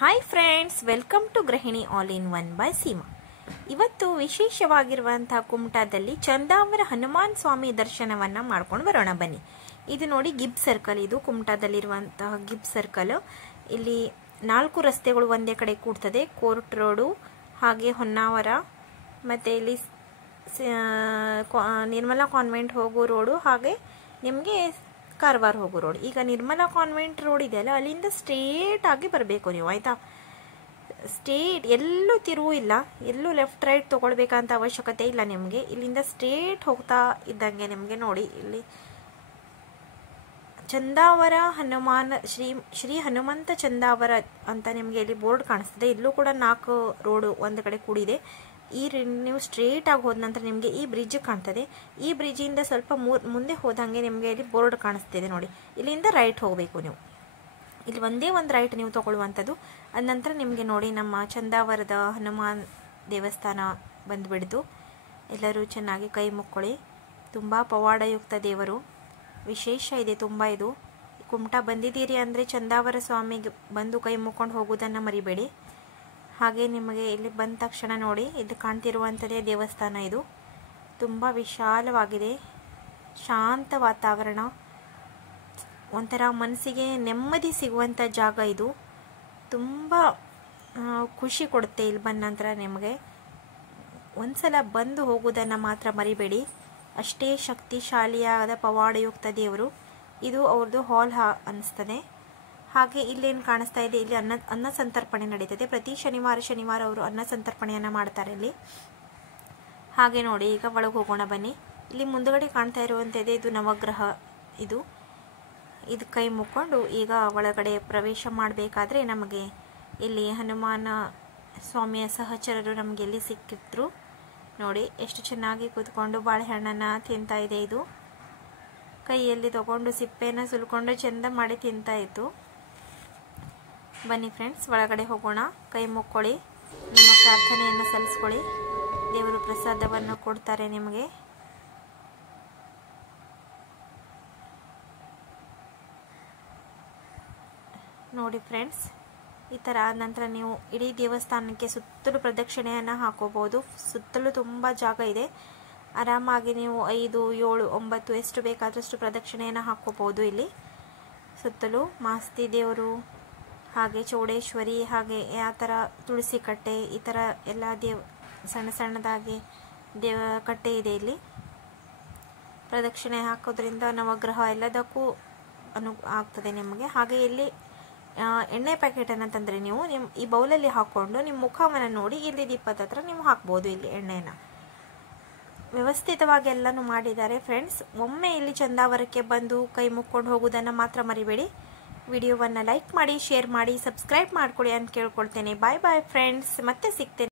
Hi friends, welcome to ಗೃಹಿಣಿ all in one by Seema. ಇವತ್ತು ವಿಶೇಷವಾಗಿರುವಂತಹ ಕುಮಟಾದಲ್ಲಿ ಚಂದಾವರ ಹನುಮಾನ್ ಸ್ವಾಮಿ ದರ್ಶನವನ್ನ ಮಾಡ್ಕೊಂಡು ಬರೋಣ ಬನ್ನಿ. ಇದು ನೋಡಿ ಗಿಬ್ ಸರ್ಕಲ್, ಇದು ಕುಮಟಾದಲ್ಲಿರುವಂತಹ ಗಿಬ್ ಸರ್ಕಲ್. ಇಲ್ಲಿ 4 ರಸ್ತೆಗಳು ಒಂದೇ ಕಡೆ ಕೂಡ್ತದೆ. ಕೋರ್ಟ್ ರೋಡು, ಹಾಗೆ ಹೊನ್ನಾವರ, ಮತ್ತೆ ಇಲ್ಲಿ ನಿರ್ಮಲಾ ಕಾನ್ವೆಂಟ್ ಹೋಗೋ ರೋಡು, ಹಾಗೆ ನಿಮಗೆ ಕಾರವಾರ ಹೋಗೋ ರೋಡ್. ಈಗ ನಿರ್ಮಲಾ ಕಾನ್ವೆಂಟ್ ರೋಡ್ ಇದೆಯಲ್ಲ, ಅಲ್ಲಿಂದ ಸ್ಟ್ರೇಟ್ ಆಗಿ ಬರಬೇಕು ನೀವು, ಆಯ್ತಾ. ಸ್ಟ್ರೇಟ್, ಎಲ್ಲೂ ತಿರುವು ಇಲ್ಲ, ಎಲ್ಲೂ ಲೆಫ್ಟ್ ರೈಟ್ ತಗೊಳ್ಬೇಕಂತ ಅವಶ್ಯಕತೆ ಇಲ್ಲ ನಿಮಗೆ. ಇಲ್ಲಿಂದ ಸ್ಟ್ರೇಟ್ ಹೋಗ್ತಾ ಇದ್ದಂಗೆ ನಿಮಗೆ ನೋಡಿ, ಇಲ್ಲಿ ಚಂದಾವರ ಹನುಮಾನ್ ಶ್ರೀ ಹನುಮಂತ ಚಂದಾವರ ಅಂತ ನಿಮಗೆ ಇಲ್ಲಿ ಬೋರ್ಡ್ ಕಾಣಿಸ್ತದೆ. ಇಲ್ಲೂ ಕೂಡ 4 ರೋಡು ಒಂದು ಕಡೆ ಕೂಡಿದೆ. ನೀವು ಸ್ಟ್ರೇಟ್ ಆಗಿ ಹೋದ ನಂತರ ನಿಮಗೆ ಈ ಬ್ರಿಡ್ಜ್ ಕಾಣ್ತದೆ. ಈ ಬ್ರಿಡ್ಜ್ ಇಂದ ಸ್ವಲ್ಪ ಮುಂದೆ ಹೋದಂಗೆ ನಿಮಗೆ ಇಲ್ಲಿ ಬೋರ್ಡ್ ಕಾಣಿಸ್ತಿದೆ ನೋಡಿ. ಇಲ್ಲಿಂದ ರೈಟ್ ಹೋಗಬೇಕು ನೀವು. ಇಲ್ಲಿ ಒಂದೇ ಒಂದು ರೈಟ್ ನೀವು ತಗೊಳ್ಳುವಂಥದ್ದು. ಅದ ನಂತರ ನಿಮಗೆ ನೋಡಿ ನಮ್ಮ ಚಂದಾವರದ ಹನುಮಾನ್ ದೇವಸ್ಥಾನ ಬಂದುಬಿಡ್ತು. ಎಲ್ಲರೂ ಚೆನ್ನಾಗಿ ಕೈ ಮುಕ್ಕೊಳ್ಳಿ. ತುಂಬ ಪವಾಡಯುಕ್ತ ದೇವರು, ವಿಶೇಷ ಇದೆ ತುಂಬ. ಇದು ಕುಮಟಾ ಬಂದಿದ್ದೀರಿ ಅಂದರೆ ಚಂದಾವರ ಸ್ವಾಮಿಗೆ ಬಂದು ಕೈ ಮುಕ್ಕೊಂಡು ಹೋಗೋದನ್ನು ಮರಿಬೇಡಿ. ಹಾಗೆ ನಿಮಗೆ ಇಲ್ಲಿ ಬಂದ ತಕ್ಷಣ ನೋಡಿ, ಇದು ಕಾಣ್ತಿರುವಂಥದ್ದೇ ದೇವಸ್ಥಾನ. ಇದು ತುಂಬ ವಿಶಾಲವಾಗಿದೆ, ಶಾಂತ ವಾತಾವರಣ, ಒಂಥರ ಮನಸ್ಸಿಗೆ ನೆಮ್ಮದಿ ಸಿಗುವಂಥ ಜಾಗ ಇದು. ತುಂಬ ಖುಷಿ ಕೊಡುತ್ತೆ ಇಲ್ಲಿ ಬಂದ ನಂತರ ನಿಮಗೆ. ಒಂದ್ಸಲ ಬಂದು ಹೋಗೋದನ್ನು ಮಾತ್ರ ಮರಿಬೇಡಿ. ಅಷ್ಟೇ ಶಕ್ತಿಶಾಲಿಯಾದ ಪವಾಡಯುಕ್ತ ದೇವರು ಇದು. ಅವ್ರದ್ದು ಹಾಲ್ ಅನ್ನಿಸ್ತದೆ. ಹಾಗೆ ಇಲ್ಲೇನು ಕಾಣಿಸ್ತಾ ಇದೆ, ಇಲ್ಲಿ ಅನ್ನ ಸಂತರ್ಪಣೆ ನಡೀತದೆ. ಪ್ರತಿ ಶನಿವಾರ ಅವರು ಅನ್ನ ಸಂತರ್ಪಣೆಯನ್ನು ಮಾಡ್ತಾರೆ ಇಲ್ಲಿ. ಹಾಗೆ ನೋಡಿ, ಈಗ ಒಳಗೆ ಹೋಗೋಣ ಬನ್ನಿ. ಇಲ್ಲಿ ಮುಂದುಗಡೆ ಕಾಣ್ತಾ ಇರುವಂಥದ್ದೇ ಇದು ನವಗ್ರಹ. ಇದು ಕೈ ಮುಕ್ಕೊಂಡು ಈಗ ಒಳಗಡೆ ಪ್ರವೇಶ ಮಾಡಬೇಕಾದ್ರೆ ನಮಗೆ ಇಲ್ಲಿ ಹನುಮಾನ ಸ್ವಾಮಿಯ ಸಹಚರರು ನಮಗೆ ಇಲ್ಲಿ ಸಿಕ್ಕಿದ್ರು ನೋಡಿ. ಎಷ್ಟು ಚೆನ್ನಾಗಿ ಕೂತ್ಕೊಂಡು ಬಾಳೆಹಣ್ಣನ್ನು ತಿಂತಾ ಇದೆ. ಇದು ಕೈಯಲ್ಲಿ ತಗೊಂಡು ಸಿಪ್ಪೆನ ಸುಲ್ಕೊಂಡು ಚೆಂದ ಮಾಡಿ ತಿಂತಾ ಇತ್ತು. ಬನ್ನಿ ಫ್ರೆಂಡ್ಸ್, ಒಳಗಡೆ ಹೋಗೋಣ. ಕೈ ಮುಕ್ಕೊಳ್ಳಿ, ನಿಮ್ಮ ಪ್ರಾರ್ಥನೆಯನ್ನು ಸಲ್ಲಿಸ್ಕೊಳ್ಳಿ. ದೇವರು ಪ್ರಸಾದವನ್ನು ಕೊಡ್ತಾರೆ ನಿಮಗೆ. ನೋಡಿ ಫ್ರೆಂಡ್ಸ್, ಈ ಥರ ಆದ ನಂತರ ನೀವು ಇಡೀ ದೇವಸ್ಥಾನಕ್ಕೆ ಸುತ್ತಲೂ ಪ್ರದಕ್ಷಿಣೆಯನ್ನು ಹಾಕೋಬಹುದು. ಸುತ್ತಲೂ ತುಂಬ ಜಾಗ ಇದೆ. ಆರಾಮಾಗಿ ನೀವು 5, 7, 9 ಎಷ್ಟು ಬೇಕಾದಷ್ಟು ಪ್ರದಕ್ಷಿಣೆಯನ್ನು ಹಾಕೋಬಹುದು. ಇಲ್ಲಿ ಸುತ್ತಲೂ ಮಾಸ್ತಿ ದೇವರು, ಹಾಗೆ ಚೌಡೇಶ್ವರಿ, ಹಾಗೆ ಆ ಥರ ತುಳಸಿ ಕಟ್ಟೆ, ಈ ಥರ ಎಲ್ಲ ಸಣ್ಣ ಸಣ್ಣದಾಗಿ ಕಟ್ಟೆ ಇದೆ. ಇಲ್ಲಿ ಪ್ರದಕ್ಷಿಣೆ ಹಾಕೋದ್ರಿಂದ ನವಗ್ರಹ ಎಲ್ಲದಕ್ಕೂ ಆಗ್ತದೆ ನಿಮಗೆ. ಹಾಗೆ ಇಲ್ಲಿ ಎಣ್ಣೆ ಪ್ಯಾಕೆಟನ್ನು ತಂದರೆ ನೀವು ಈ ಬೌಲಲ್ಲಿ ಹಾಕ್ಕೊಂಡು ನಿಮ್ಮ ಮುಖವನ್ನು ನೋಡಿ ಇಲ್ಲಿ ದೀಪದ ಹತ್ರ ನೀವು ಹಾಕ್ಬೋದು. ಇಲ್ಲಿ ಎಣ್ಣೆನ ವ್ಯವಸ್ಥಿತವಾಗಿ ಎಲ್ಲನೂ ಮಾಡಿದ್ದಾರೆ ಫ್ರೆಂಡ್ಸ್. ಒಮ್ಮೆ ಇಲ್ಲಿ ಚಂದಾವರಕ್ಕೆ ಬಂದು ಕೈ ಮುಕ್ಕೊಂಡು ಹೋಗೋದನ್ನು ಮಾತ್ರ ಮರಿಬೇಡಿ. ವಿಡಿಯೋವನ್ನು ಲೈಕ್ ಮಾಡಿ, ಶೇರ್ ಮಾಡಿ, ಸಬ್ಸ್ಕ್ರೈಬ್ ಮಾಡ್ಕೊಳ್ಳಿ ಅಂತ ಕೇಳ್ಕೊಳ್ತೇನೆ. ಬಾಯ್ ಬಾಯ್ ಫ್ರೆಂಡ್ಸ್, ಮತ್ತೆ ಸಿಗ್ತೇನೆ.